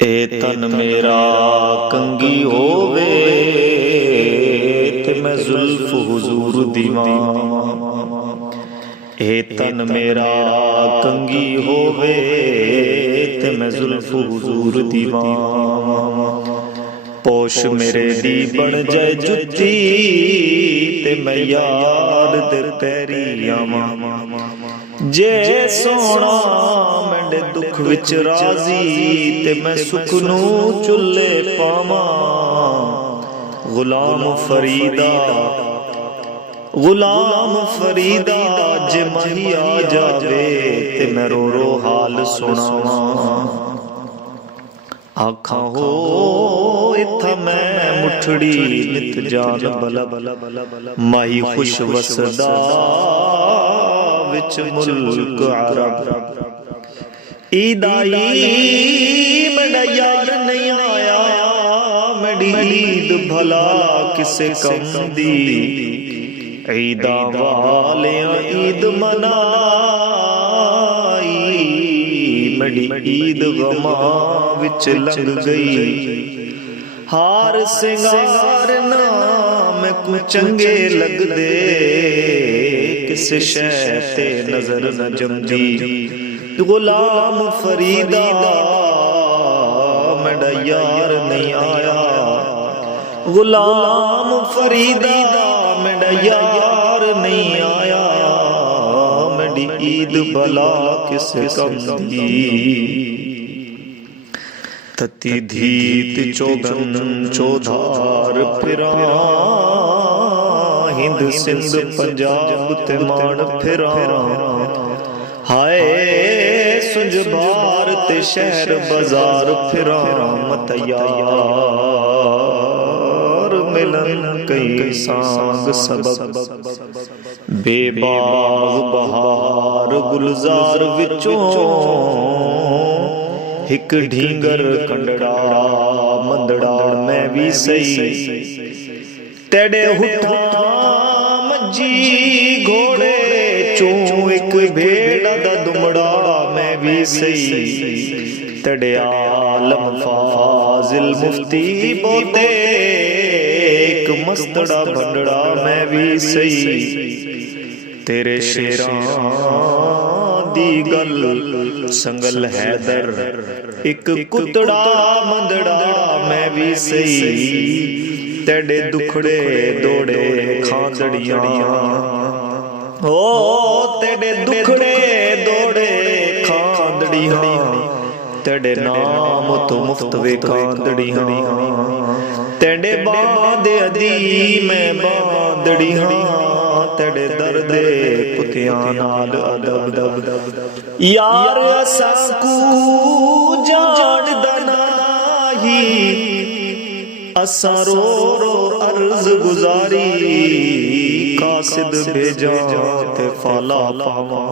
ए तन मेरा कंगी होवे ते मैं जुल्फ हुजूर दीवां। ए तन मेरा कंगी होवे ते मैं जुल्फ हुजूर दीवां। पोश मेरे दी बन जाए जुत्ती ते मैं यार दे पैरी आवां। जे सोना मेरे दुख विच राजी ते मैं सुख नू चुल्ले पावां। गुलाम फरीदा जे माही आ जावे ते मैं रो रो हाल सुनावां। आखां हो इत्था मैं मुठड़ी नित जान बला माही खुश वसदा विच मुल्क अरब। ईदाई मेरा यार नहीं आया मेरी ईद भला किसे कम दी। ईदा वाले ईद मनाई मेरी ईद गमा विच लंघ गई। हार सिंगार नाम को चंगे लगदे किसे शै ते नजर न जमदी। गुलाम फरीदा मेरा यार नहीं आया। गुलाम फरीदा मेरा यार नहीं आया मेरी ईद भला किसे कम दी। तती धीत चौगन चौधार फिरा हिंद सिंध पंजाब ते मान फिरा। हाय सुंज बार ते शहर बाजार फिरा मत यार मिलन कई सांग सबब। बेबाग बहार गुलजार विचों हिक ढींगर कंडड़ा मंदड़ा मैं भी सही। तेरे हुठा मज्जी घोड़े चों एक भेड़ा दा दुमड़ा मैं भी सही। तेरे आलम फाजिल मुफ्ती बोते एक मस्तड़ा भंडड़ा मैं भी सही। तेरे शेरां दी गल संगल हैदर एक कुतड़ा मंदड़ा मैं भी सही। तेरे दुखड़े दौड़े खांदड़ियां ओ तेरे दुखड़े दौड़े खांदड़ियां। तेरे नाम तो मुफ्त वे कांदड़ियां। तेरे बांदे अदी मैं बांदड़ियां। तेरे दर्दे कुतियां नाल अदब दब। यार असाकू जान दनाही असा रो रो अर्ज गुजारी। कासिद भेजा ते फाला पावां।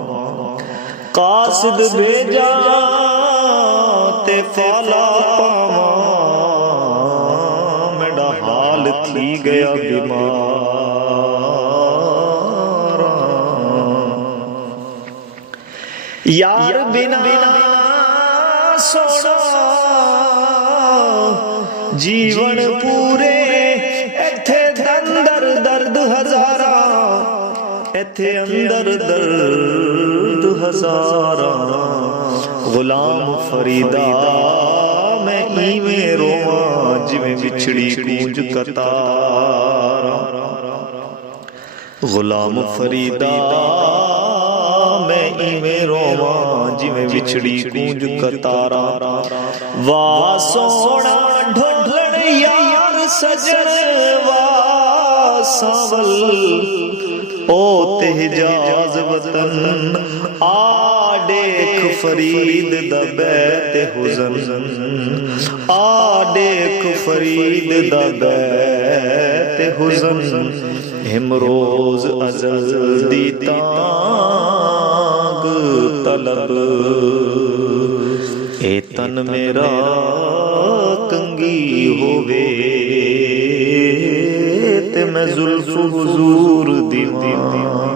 कासिद भेजा ते फाला पावां मेरा हाल थी गया बीमार। यार बिना सोना जीवन पूरे इत्थे अंदर दर्द हजारा। इत्थे अंदर दर्द हजारा। गुलाम फरीदा मैं इवें रोवां जिवें विछड़ी कूंज कतारा। गुलाम फरीदा मैं इवें रोवां जिवें विछड़ी कूंज कतारा। वाह सोना ढोलण यार सजन वाह सावल ओ तेजाज वतन। आ देख फरीद दा बैत हुज़न। आ देख फरीद दा बैत हुज़न। हिमरोज अज़ल दी तांग तलब। ए तन मेरा कंगी होवे ते मैं जुल्फ हुजूर दीवां।